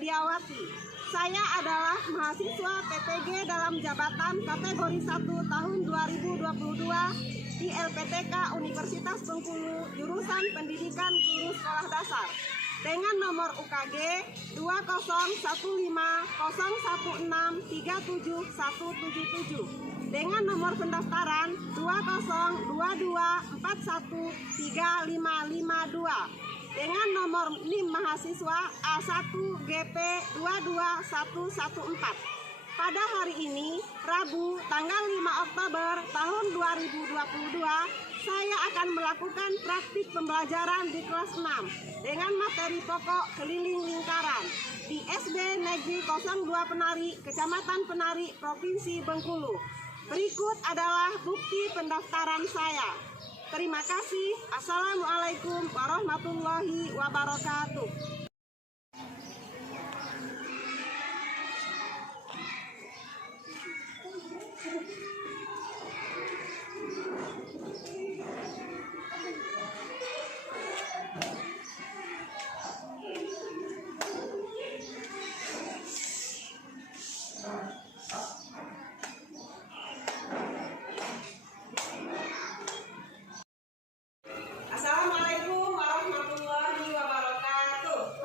Sediawati. Saya adalah mahasiswa PTG dalam jabatan kategori 1 tahun 2022 di LPTK Universitas Bengkulu, jurusan Pendidikan Guru Sekolah Dasar. Dengan nomor UKG 20150163777 dengan nomor pendaftaran 20224135552 dengan nomor NIM mahasiswa A1GP22114. Pada hari ini, Rabu, tanggal 5 Oktober tahun 2022, saya akan melakukan praktik pembelajaran di kelas 6 dengan materi pokok keliling lingkaran di SD Negeri 02 Penari, Kecamatan Penari, Provinsi Bengkulu. Berikut adalah bukti pendaftaran saya. Terima kasih. Assalamualaikum warahmatullahi wabarakatuh. Assalamualaikum warahmatullahi wabarakatuh.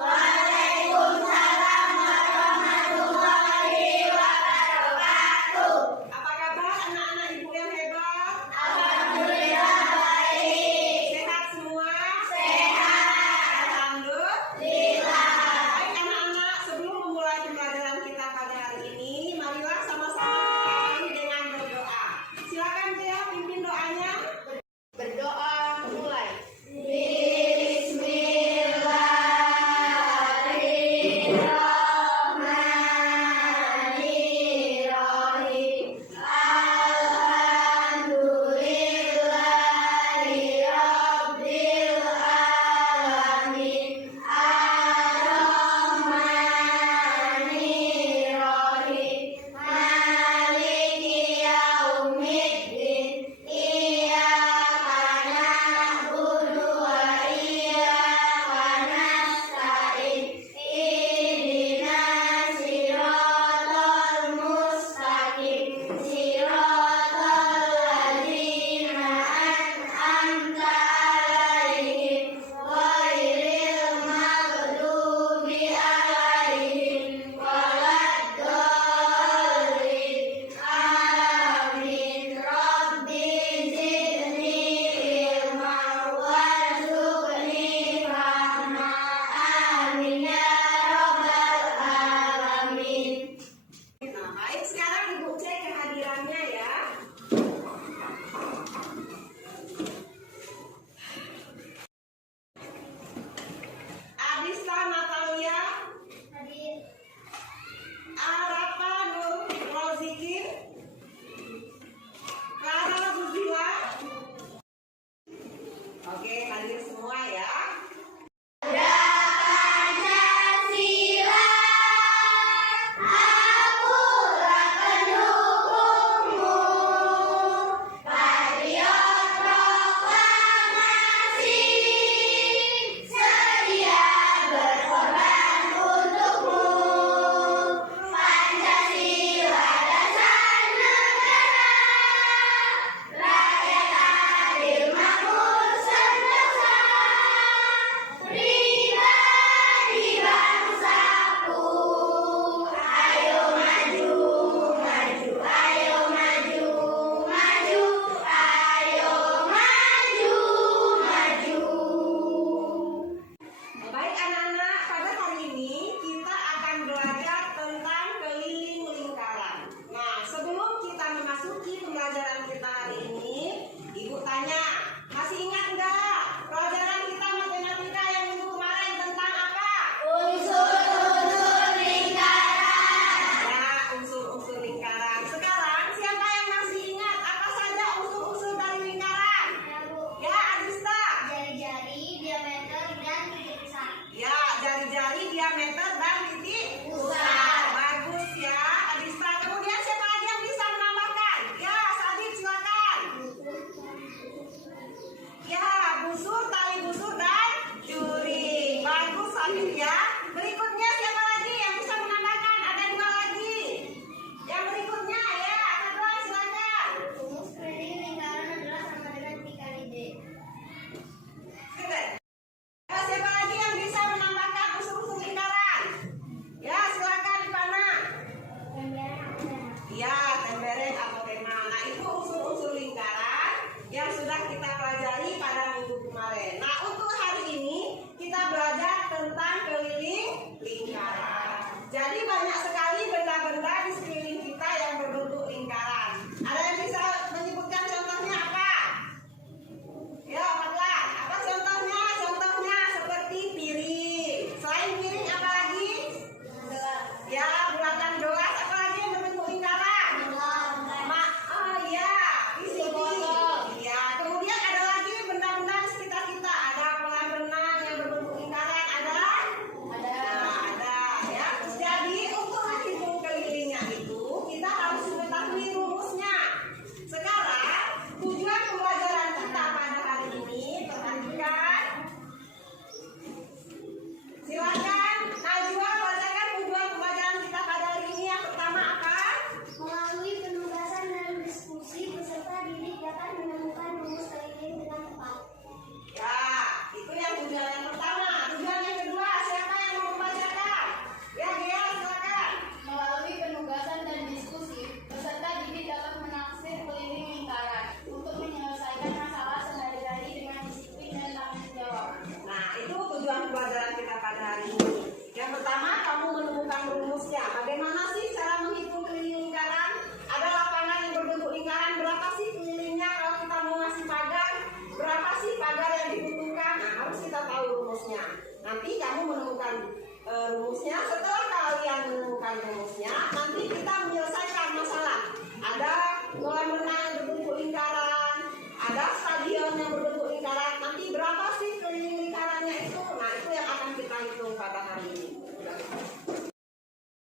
menemukan rumusnya. Setelah kalian menemukan rumusnya, nanti kita menyelesaikan masalah. Ada kolam renang yang berbentuk lingkaran, ada stadion yang berbentuk lingkaran. Nanti berapa sih keliling lingkarannya itu? Nah, itu yang akan kita hitung pada hari ini.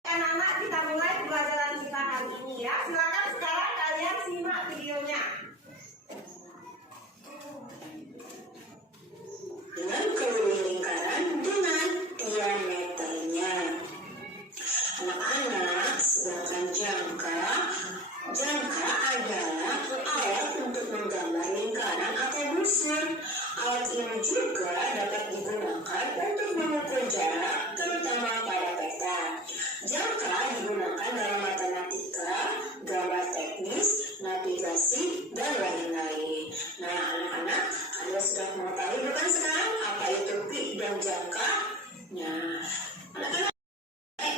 Anak-anak, kita mulai pelajaran kita hari ini ya. Silakan sekarang kalian simak videonya. Dengan keliling lingkaran dengan diameternya. Anak-anak, sedangkan jangka adalah alat untuk menggambar lingkaran atau busur. Alat ini juga dapat digunakan untuk mengukur jarak, terutama pada peta. Jangka digunakan dalam matematika, gambar teknis, navigasi, dan lain-lain. Nah, anak-anak, kalian sudah mengetahui bukan sekarang apa itu pi dan jangka? Nah, anak-anak,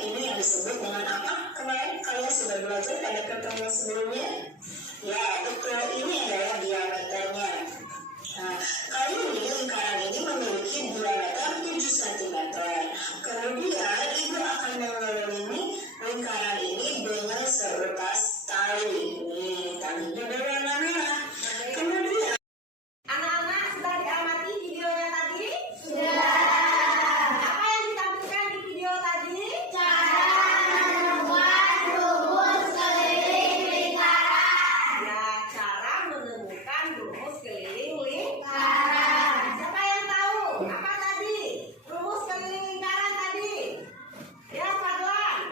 ini yang disebut dengan apa? Kemarin kalian sudah belajar pada pertemuan sebelumnya? Ya, betul, ini adalah diameternya. Nah, kali ini lingkaran ini memiliki diameter 7 cm. Kemudian ibu akan mengelilingi lingkaran ini dengan seutas tali. Ini talinya berwarna merah. Kemudian Anak-anak sudah diamati videonya tadi? Sudah. Apa yang ditampilkan di video tadi? Cara membuat rumus keliling lingkaran. Ya, cara menemukan rumus keliling lingkaran. Siapa yang tahu? Apa tadi? Rumus keliling lingkaran tadi? Ya, Fadlan.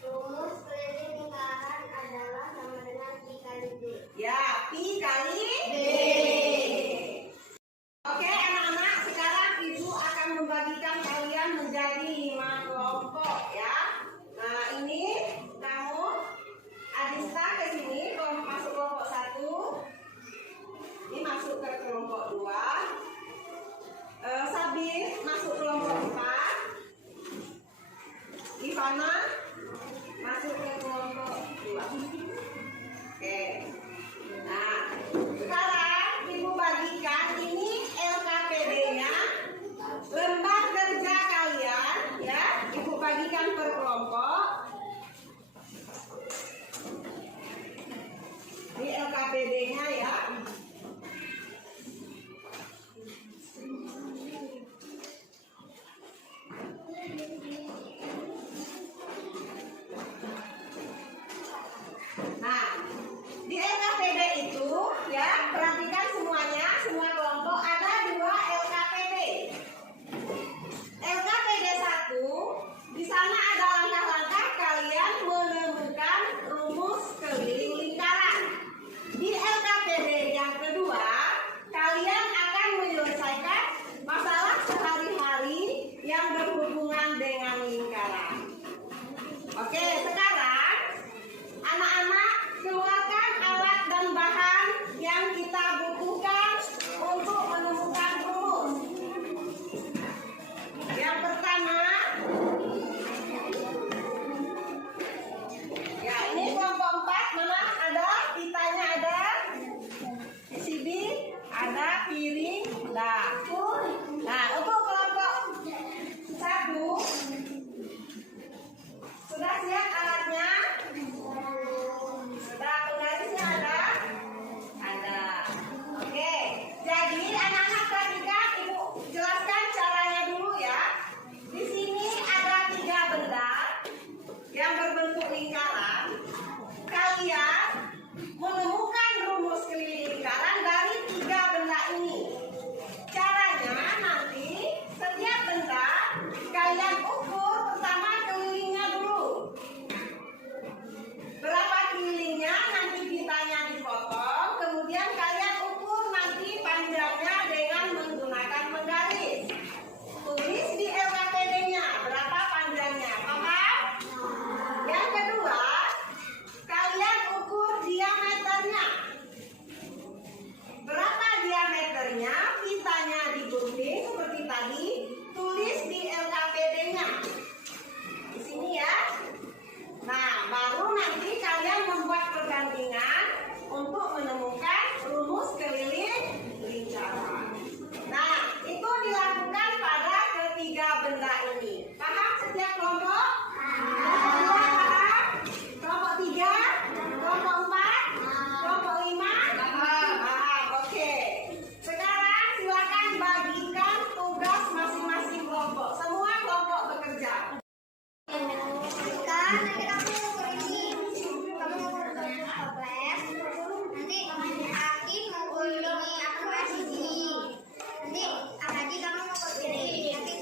Rumus keliling lingkaran adalah sama dengan pi kali d. Ya, pi kali D. Oke, anak-anak, sekarang ibu akan membagikan kalian menjadi 5 kelompok ya. Nah, ini kamu Adista ke sini, masuk kelompok 1. Ini masuk ke kelompok 2. Sabit masuk kelompok 4. Ivana masuk ke kelompok 2. Oke. Nah, sekarang ibu bagikan ini LKPD-nya, lembar kerja kalian ya. Ibu bagikan per kelompok. Ini LKPD-nya ya. Nah, di LKPD itu ya, perhatikan semuanya, semua kelompok ada 2 LKPD. LKPD 1, di sana ada langkah-langkah kalian menemukan rumus keliling lingkaran. Di LKPD yang kedua, kalian akan menyelesaikan masalah sehari-hari yang berhubungan dengan lingkaran. Oke, sekarang anak-anak keluarkan alat nanti kamu ngukur ini. Kamu ngukur toples. Nanti Adi ngukur ini. Aku kasih gini. Nanti Adi kamu ngukur ini. Nanti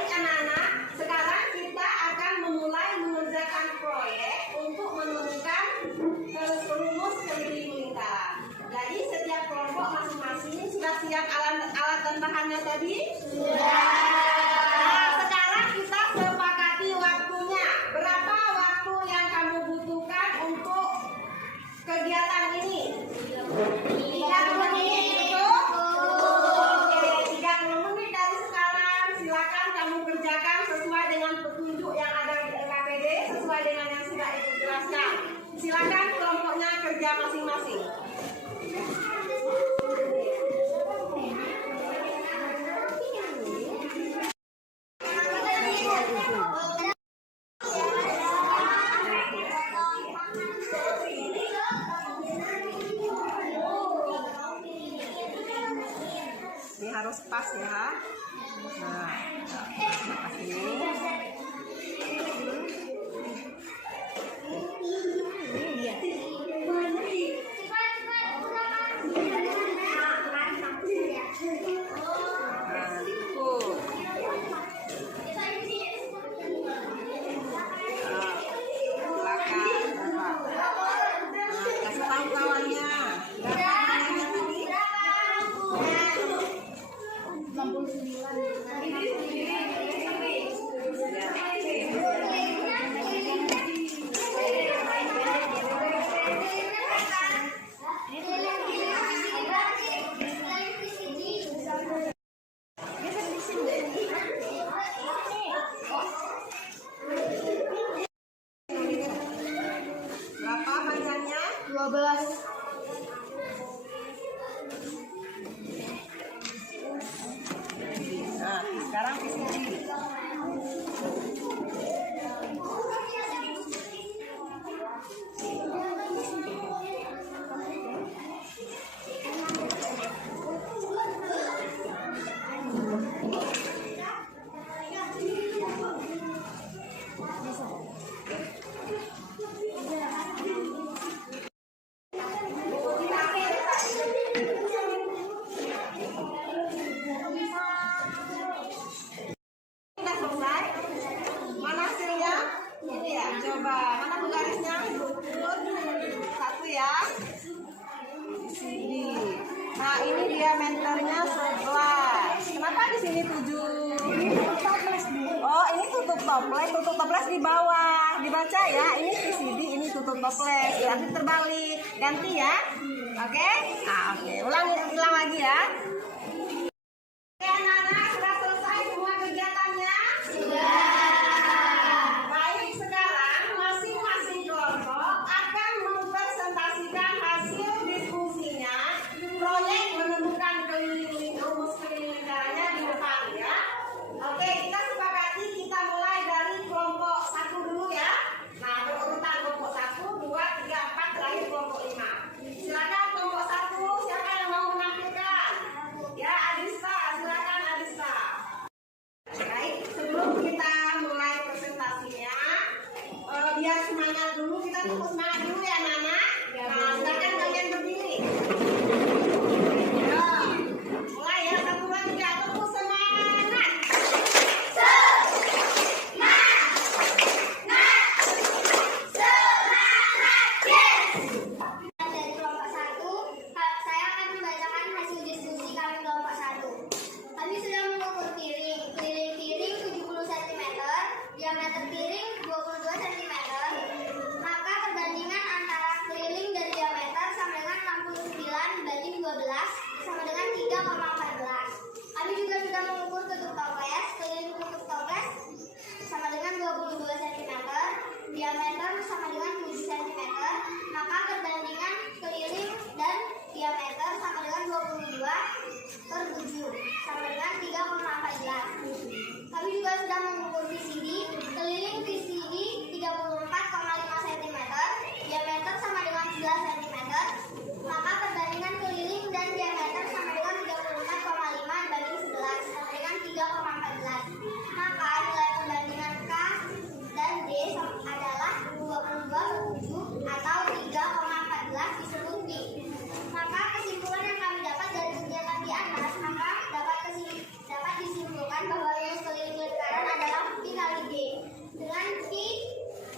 Anak-anak, sekarang kita akan memulai mengerjakan proyek untuk menemukan rumus keliling lingkaran. Jadi setiap kelompok masing-masing sudah siap alat dan bahannya tadi? Sudah. Nah, sekarang kita sepakati waktunya. Berapa waktu yang kamu butuhkan untuk kegiatan ini? 30 menit cukup? Oke, 30 menit dari sekarang. Silakan kamu kerjakan sesuai dengan petunjuk yang ada di LKPD, sesuai dengan yang sudah Ibu jelaskan. Silakan kelompoknya kerja masing-masing. Ini harus pas ya. Nah, ini. Nah, diukur. Silakan, Bapak. Nah, kasih tahu kawannya. Berapa panjangnya? 12. Nah, sekarang di sini. Sudah selesai? Mana hasilnya? Ini ya, coba. Mana penggarisnya? Ukur. Satu ya. Di sini. Nah, ini diameternya 11. Kenapa di sini 7? Oh, ini tutup toples. Tutup toples di bawah. Dibaca ya. Ini PCD, ini tutup toples. Berarti terbalik. Ganti ya. Oke? Nah, oke. Ulang lagi ya. Oke, anak-anak, sudah selesai semua kegiatannya? Baik, sekarang masing-masing kelompok akan mempresentasikan hasil diskusinya proyek menemukan rumus keliling lingkarannya di depan ya. Oke, kita sepakati kita mulai dari kelompok 1 dulu ya. Nah, berurutan kelompok 1, 2, 3, 4, terakhir kelompok 5. Silakan kelompok 1, siapa yang mau menampilkan? Ya, Adista, silakan Adista. Baik, sebelum kita mulai presentasinya, biar semangat dulu, kita tunggu semangat dulu ya anak-anak. Nah, silakan kalian berdiri. Ya, mulai ya, 1, 2, 3, tunggu semangat. Dari kelompok 1, saya akan membacakan hasil diskusi kami kelompok 1. Kami sudah mengukur keliling 70 cm, diameter keliling 22 cm. Maka perbandingan antara keliling dan diameter sama dengan 69 banding 12 sama dengan 3,14. Kami juga sudah mengukur tutup toples, keliling tutup toples sama dengan 22 cm, diameter sama dengan 7 cm. Maka perbandingan keliling dan diameter sama dengan 22/7 sama dengan 3,14. Kami juga sudah mengukur VCD, keliling VCD 34,5 cm, diameter sama dengan 11 cm. Maka perbandingan keliling dan diameter sama dengan 34,5 banding 11 sama dengan 3,14. Maka nilai perbandingan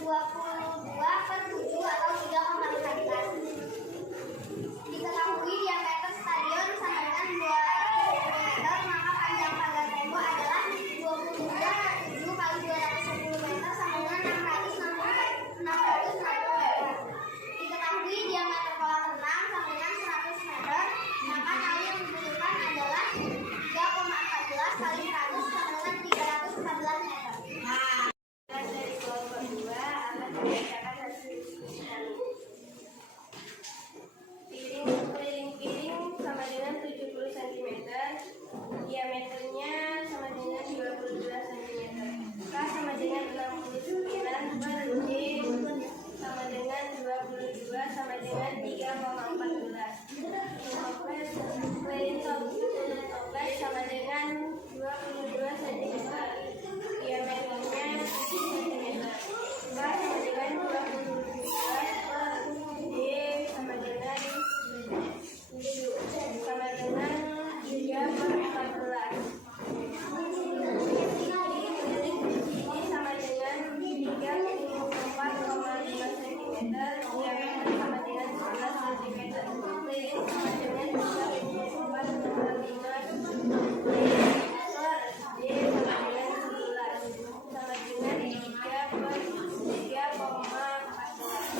22/7 atau 3,15. Diketahui diameter stadion sama dengan 200 meter, maka panjang pagar tembok adalah 22/7 kali 210 meter sama dengan 660 meter. Diketahui diameter kolam renang sama dengan 100 meter, maka kali yang dibutuhkan adalah 3,14 kali 100 sama dengan 314 meter. Dari kelompok 2 akan membacakan hasil diskusi. Piring sama dengan 70 cm, diameternya sama dengan 22 cm. K sama dengan 69 per J sama dengan 22 sama dengan 3,14. Toples sama dengan 22 cm, diameternya 7 cm. K sama dengan 22 per D sama dengan 3/14. Ini sama dengan 34,5 cm, diameter sama dengan 11 cm. Lilin sama dengan 34,5 cm. D sama dengan 11 sama dengan 3/3,14.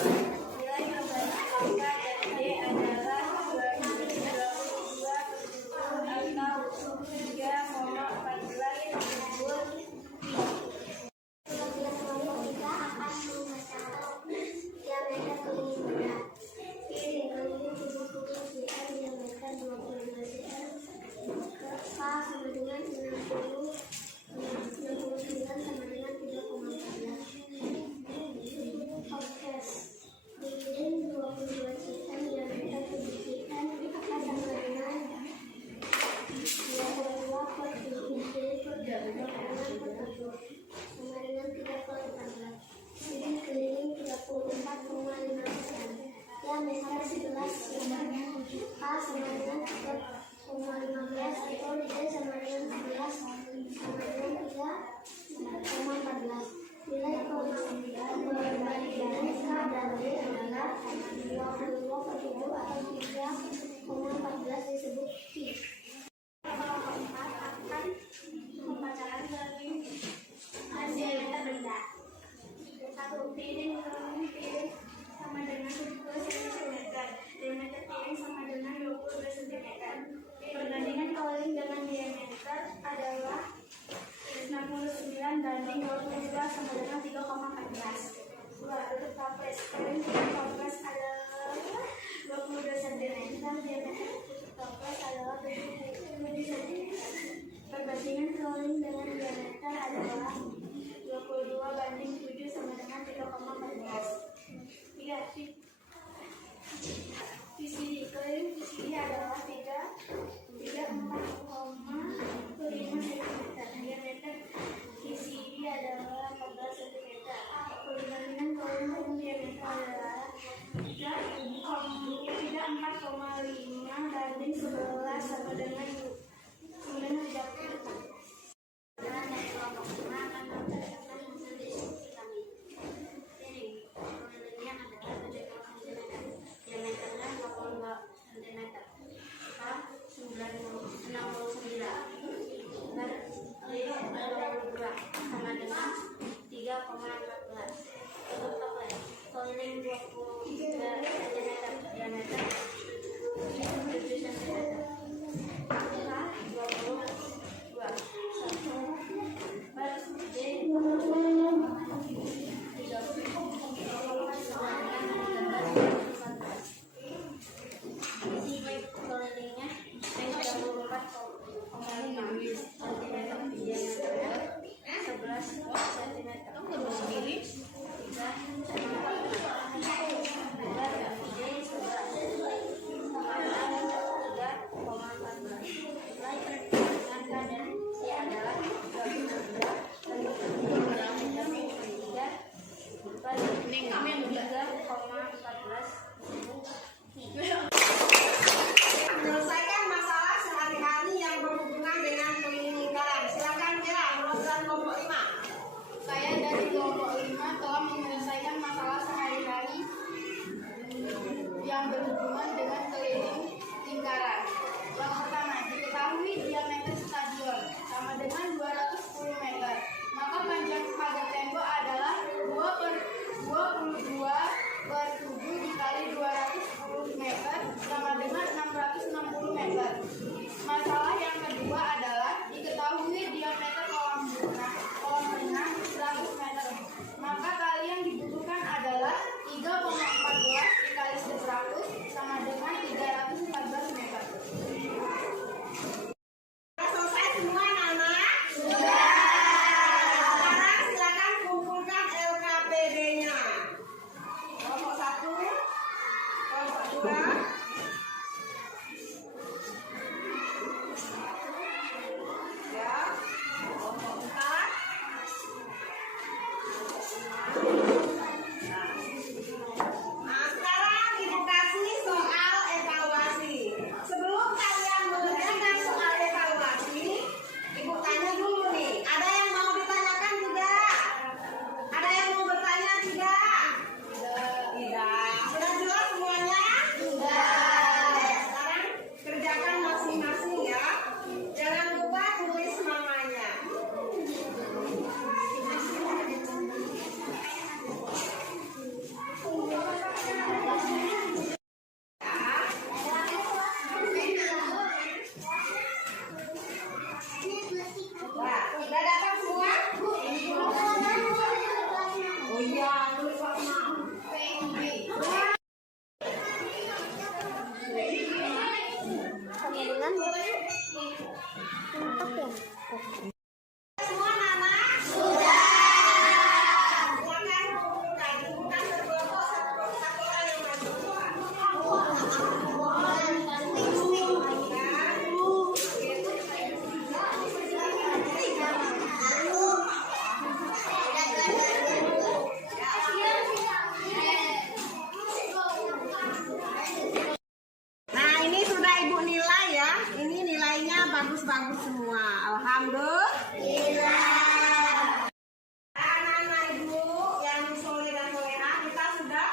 Nilai kembali angka dan D adalah 22 atau 3,14 tersebut. Kita akan membacakan diameter piring berat. Piring 70 cm, diameter 22 cm. K sama dengan 69 sama dengan 3,14. Toples piring 22 cm, diameter 7 cm. K sama dengan 22 per 7 per 7 sama dengan 3/14. Piring keliling 34,5 cm, diameter 11 cm. K sama dengan 3,15 atau D sama dengan 11 sama dengan 3,14. Nilai perbandingan K dan D adalah 22/7 atau 3,14 disebut pi. Kelompok 4 akan membacakan hasil benda. 1. Piring sama dengan 70 cm, diameter piring sama dengan 22 cm. Perbandingan koling dengan diameter adalah 69/22 sama dengan 3,14. 2. Tutup toples. Piring toples adalah 22 cm, diameter tutup toples adalah 7 cm. Perbandingan koling dengan diameter adalah 22/7 sama dengan 3,14. 3. PCD adalah 34,5 cm. Diameter PCD adalah 14 cm. Perbandingan koling dengan diameter adalah 4,5/11 sama dengan 9/30. Dari kelompok 5 akan membacakan hasil diskusi.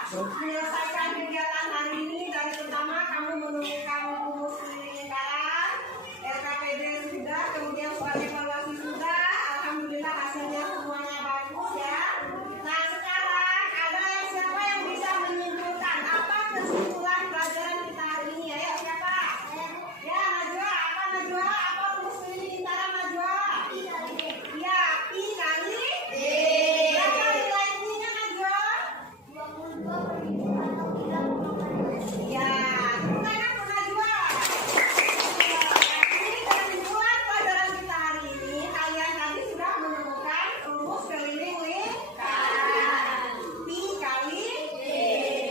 Menyelesaikan kegiatan hari ini dari pertama kamu menemukan rumus keliling lingkaran, LKPD sudah, kemudian soal evaluasi sudah. Alhamdulillah hasilnya semuanya bagus ya. Nah sekarang ada siapa yang bisa menyimpulkan apa kesimpulan pelajaran kita hari ini? Ayo siapa? Ya Najwa, apa Najwa? Apa rumus keliling lingkaran Najwa? Ya, I kali D. Berapa nilai I-nya Najwa? 22 per 1 Ya, tepuk tangan untuk Najwa. Jadi kesimpulan pelajaran kita hari ini, kalian tadi sudah menemukan rumus keliling lingkaran. Pi kali D.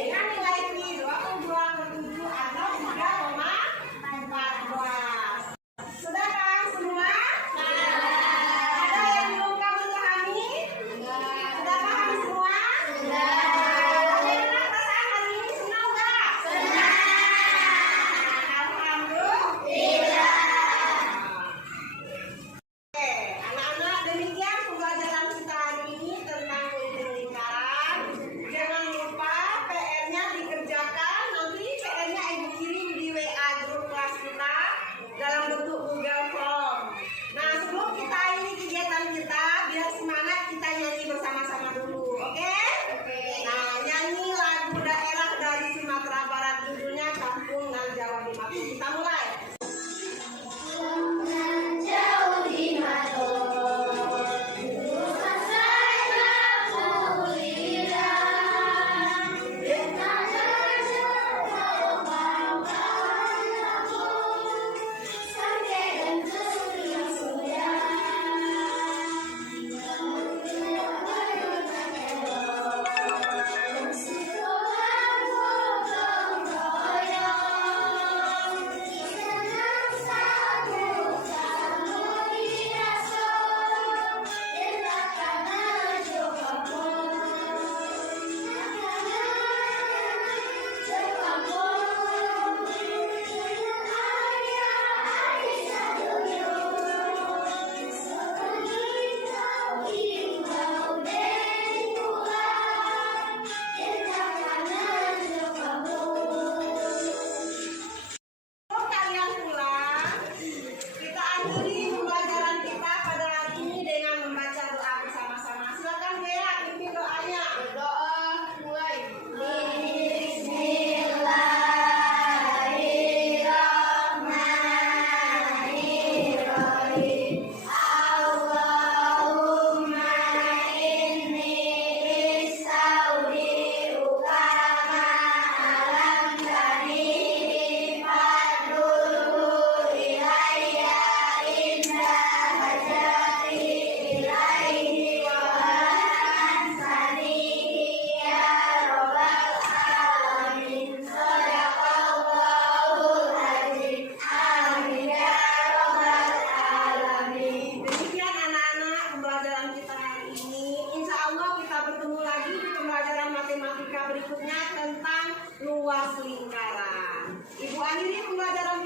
Dengan nilai Pi 22/7 atau 3,14. Sudah kan semua? Ada yang belum kamu pahami? Sudah paham semua? Bagaimana perasaan hari ini? Senang nggak? Alhamdulillah. Oke, anak-anak, demikian pembelajaran kita hari ini tentang keliling lingkaran. Jangan lupa PR-nya dikerjakan. Nanti PR-nya Ibu kirim di WA grup kelas kita dalam bentuk Google Form. Nah, sebelum kita akhiri kegiatan kita, biar semangat kita nyanyi bersama-sama dulu, oke? Nah, nyanyi lagu daerah dari Sumatera Barat, judulnya Kampung Nan Jawa di Matu. Kita mulai. jauh di mata Sebelum kalian pulang, kita akhiri pembelajaran kita pada hari ini dengan membaca doa bersama-sama. Silakan Bea, pimpin doanya. Doa mulai. Demikian anak-anak pembelajaran kita hari ini. Insya Allah kita bertemu lagi di pembelajaran matematika berikutnya tentang luas lingkaran. Ibu akhiri pembelajaran